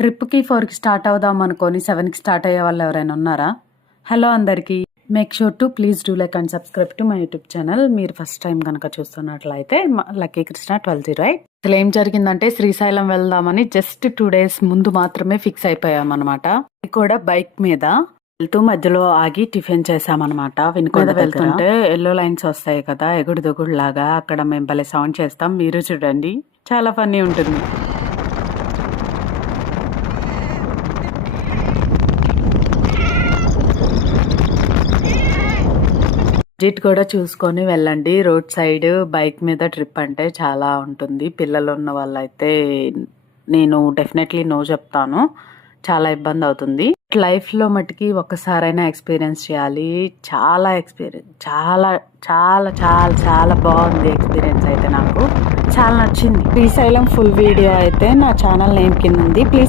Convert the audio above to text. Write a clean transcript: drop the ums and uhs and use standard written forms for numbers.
ట్రిప్‌కి 4కి స్టార్ట్ అవుదాం అనుకోని 7కి స్టార్ట్ అయ్యే వాళ్ళు ఎవరైనా ఉన్నారా? హలో అందరికీ. Make sure to please do like and subscribe to my YouTube channel. మీరు ఫస్ట్ టైం కనుక చూస్తున్నట్లయితే లక్కీ కృష్ణ 1208. అసలు ఏం జరిగిందంటే శ్రీశైలం వెళ్దామని జస్ట్ 2 days ముందు మాత్రమే ఫిక్స్ అయిపోయామన్నమాట. ఇది కూడా బైక్ మీద వెళ్తూ మధ్యలో ఆగి టిఫిన్ చేసామన్నమాట. వినుకొండ వెళ్తుంటే ఎల్లో లైన్స్ వస్తాయి కదా, ఎగుడు దిగుడు లాగా. అక్కడ మేము భలే సౌండ్ చేస్తాం, మీరు చూడండి, చాలా ఫన్నీ ఉంటుంది. బడ్జెట్ కూడా చూసుకొని వెళ్ళండి. రోడ్ సైడ్ బైక్ మీద ట్రిప్ అంటే చాలా ఉంటుంది. పిల్లలు ఉన్న వాళ్ళైతే నేను డెఫినెట్లీ నో చెప్తాను, చాలా ఇబ్బంది అవుతుంది. లైఫ్లో మటుకి ఒక్కసారైనా ఎక్స్పీరియన్స్ చేయాలి. చాలా చాలా చాలా చాలా చాలా బాగుంది ఎక్స్పీరియన్స్. అయితే నాకు చాలా నచ్చింది. శ్రీశైలం ఫుల్ వీడియో అయితే నా ఛానల్ నేమ్ కింద ఉంది. ప్లీజ్